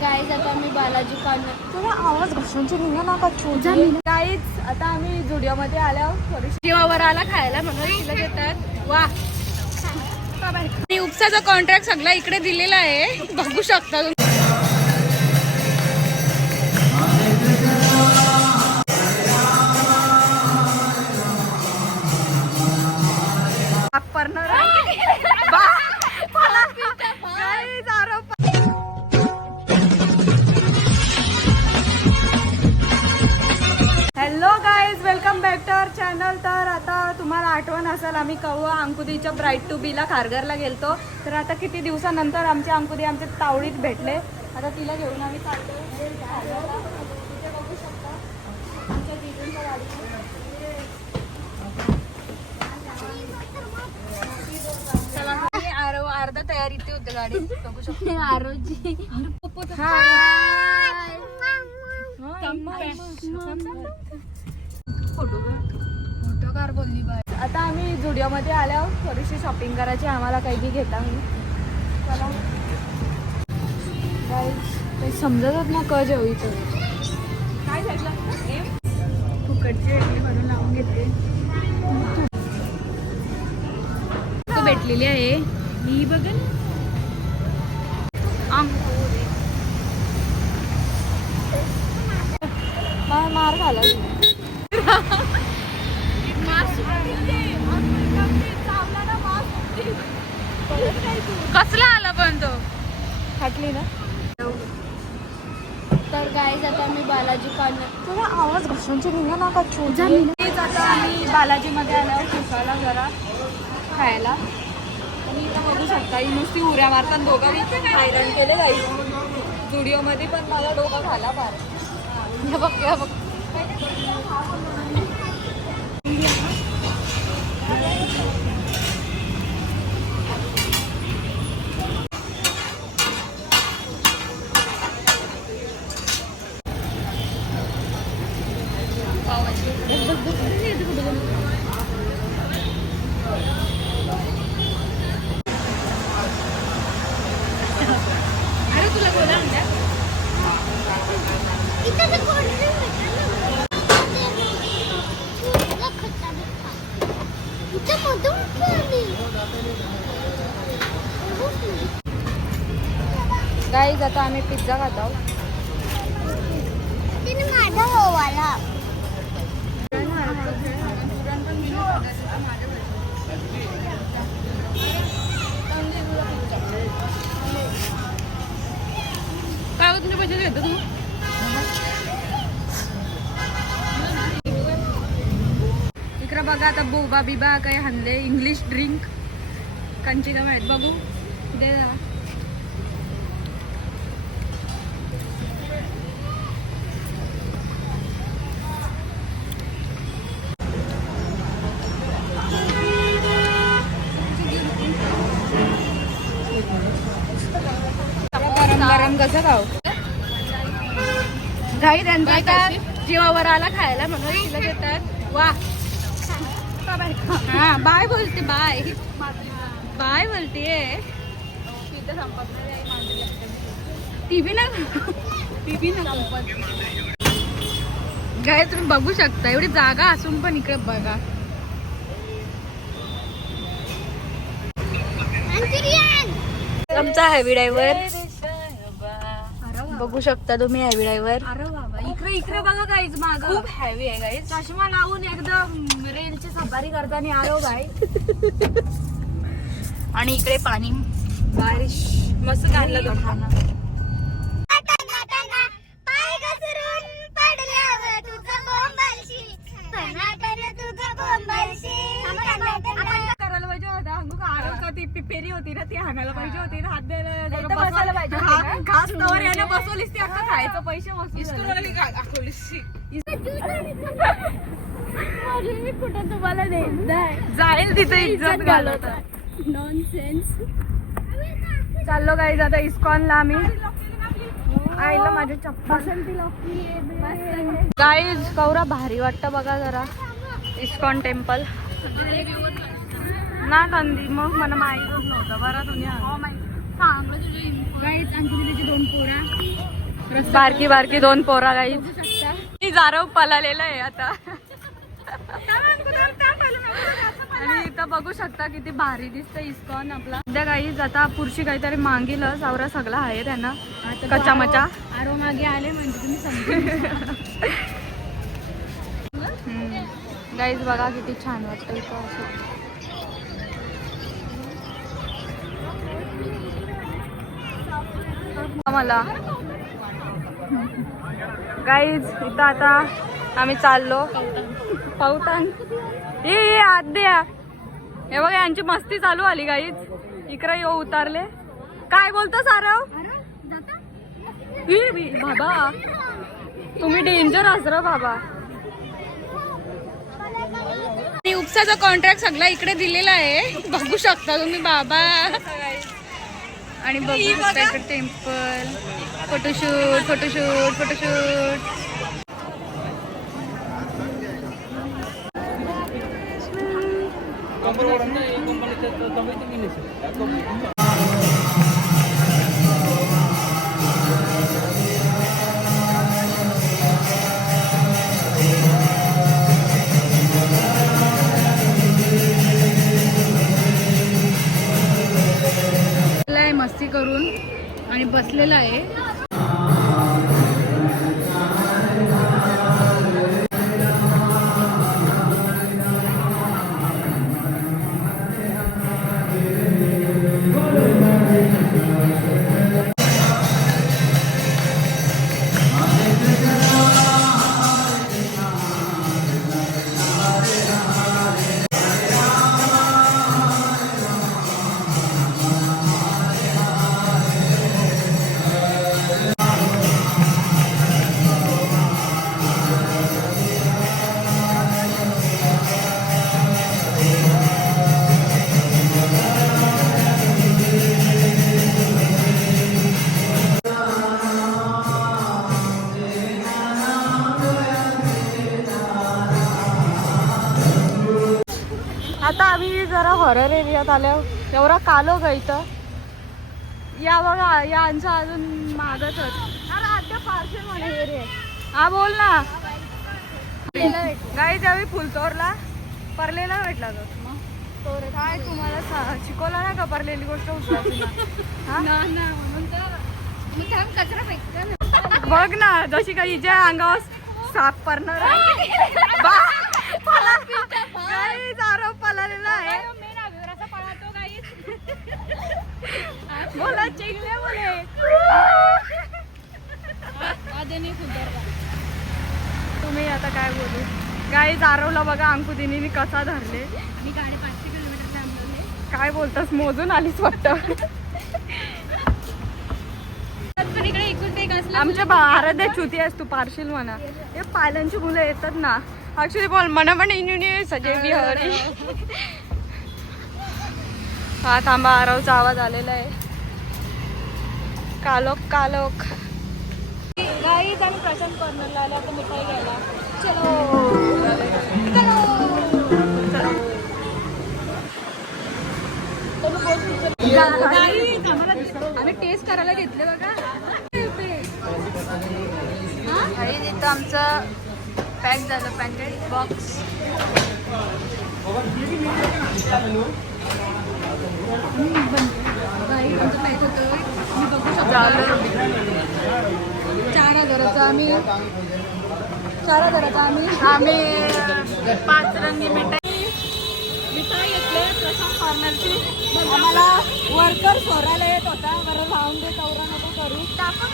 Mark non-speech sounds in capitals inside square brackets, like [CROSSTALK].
Guys आता Balaji corner तुला आवाज घशांची निघा ना का? गाईज आता आम्ही जुडिओ मध्ये आल्यावर थोडीशी जेवावर आला खायला म्हणून तिला देतात वा. आणि उपसाचा कॉन्ट्रॅक्ट सगळा इकडे दिलेला आहे बघू शकता guys welcome back to our channel. तर आता तुम्हाला आठवण असेल आम्ही कव्वा अंकुदीच्या ब्राईट टू बीला खारघरला गेलतो. तर आता किती दिवसानंतर आमचे अंकुदी आमच्या तावडीत भेटले. आता तिला घेऊन आम्ही चालतो बघू शकता. आमच्या दीदींच्या आरव अर्धा तयारी इथे होते गाडी बघू शकतो. आरोजी. फोटो फोटो कार बोलली बाय आता आम्ही जुडिओमध्ये आल्यावर थोडीशी शॉपिंग करायची आम्हाला काही बी घेता मी चला. काही समजतच ना क जेवईचं काय झालं? फुकटची इडली म्हणून लावून घेते. भेटलेली आहे. ही बघेल. मार मार खाला कसला आला पण तो? फाटली ना. तर गाईज आता मी बालाजी कॉर्नर तुला आवाज घशांची निघा ना का प्लीज आता आम्ही बालाजीमध्ये आल्यावर खुसायला जरा खायला. आणि इथं बघू शकता ही नुसती उड्या मारतात दोघं. हैराण केले जाईल जुडिओमध्ये पण मला डोका झाला फार. हे बघ बघ. 你先跑了吗？गाईज आता आम्ही पिझ्झा खात. आहोत काय होत तुझे पैसे घेतो तू इकडे बघा आता बोबा बिबा काय हाणले इंग्लिश ड्रिंक कंची का माहीत बघू. दे जा गरम गरम कसं खाऊ घाई त्यांचा आता जीवावर आला खायला म्हणून तिला देतात वा. हा बाय बोलते बाय. बाय बोलते. टीव्ही ना टीव्ही ना गाय तुम्ही बघू शकता एवढी जागा असून पण इकडे बघा. आमचा हॅवी ड्रायव्हर बघू शकता तुम्ही हॅवी ड्रायव्हर अरे बाबा इकडे इकडे बघा काहीच माग. खूप हॅवी आहे गाईज चष्मा लावून एकदम रेलची सफारी करताना आलो बाय आणि इकडे पाणी. बारिश मस्त काढलं लोकांना होती ना ती हाणायला पाहिजे होती ना हात द्यायला बसायला पाहिजे होती घास तवर याने बसवलीस ती आता खायचं पैसे वसूल झाले. कुठं तुम्हाला जाईल तिथे इज्जत घालवत नॉन चाललो गाईज आता इस्कॉनला आम्ही. आईला माझे चप्पल. गाईज कौरा भारी वाटतं बघा जरा. इस्कॉन टेम्पल. ना कंदी मग मला माहीतच नव्हतं. बरं तुम्ही हो आणखी तिची दोन पोरा. बारकी बारकी दोन पोरा गाई मी जारव पलालेलं आहे आता. आणि इथं बघू शकता किती भारी दिसतं इस्कॉन आपला. सध्या काही आता पुढची काहीतरी मागील सावरा सगळा आहे त्यांना. कच्चा मचा आरो मागे आले म्हणजे तुम्ही समजून गाईज [LAUGHS] बघा किती छान वाटतं इथं असं. मला गाईज इथं आता आम्ही चाललो. पावतान ये ये आत द्या हे बघा यांची मस्ती चालू आली गाईज इकडे येऊ उतारले. काय बोलतो सारव? बाबा. तुम्ही डेंजर असर बाबा. आणि उपसाचा कॉन्ट्रॅक्ट सगळा इकडे दिलेला आहे. बघू शकता तुम्ही बाबा. आणि बघू शकता इकडे टेम्पल फोटोशूट फोटोशूट फोटोशूट आणि बसलेला आहे. आता आम्ही जरा हॉरर एरियात आल्या एवढा कालो ग इथं या बघा या आमचं अजून मागच म्हणे हे बोल ना. गाई त्यावेळी फुलतोरला परलेला भेटला तो. काय तुम्हाला सा- शिकवलं ना का परलेली गोष्ट. बघ ना जशी काही हिच्या अंगावर साप पडणार आहे. बा- गाईच आरोप पळालेला आहे मेन अभिवर असा पळातो गाईच बोला चिंगले बोले आदेने खुदरला तुम्ही आता काय बोलू गाई चारवला बघा अंकुदिनी कसा धरले. मी गाडी पाचशे किलोमीटर थांबवले. काय बोलतास मोजून आलीच वाटतं. आमच्या भारत चुती आहेस तू पार्शिल म्हणा. हे पायलांची मुलं येतात ना. ऍक्च्युली बोल मना पण इन्युनी सजेली हरी हा थांबा आरवचा आवाज आलेला आहे. कालोक कालोक. गाईज आणि प्रशांत कॉर्नरला आले आता मिठाई घ्यायला. चलो। आम्हाला- आम्ही टेस्ट करायला घेतले बघा. आणि तिथं आमचं पॅक झालं पॅकेट बॉक्स चार हजाराचं आम्ही चार हजाराचा आम्ही आम्ही पाच रंगी मिठाई मिठाई घेतले प्रशांत कॉर्नरची आम्हाला वर्कर सोरायला येत होता. बरं लावून दे चौरा नको करू. टाकून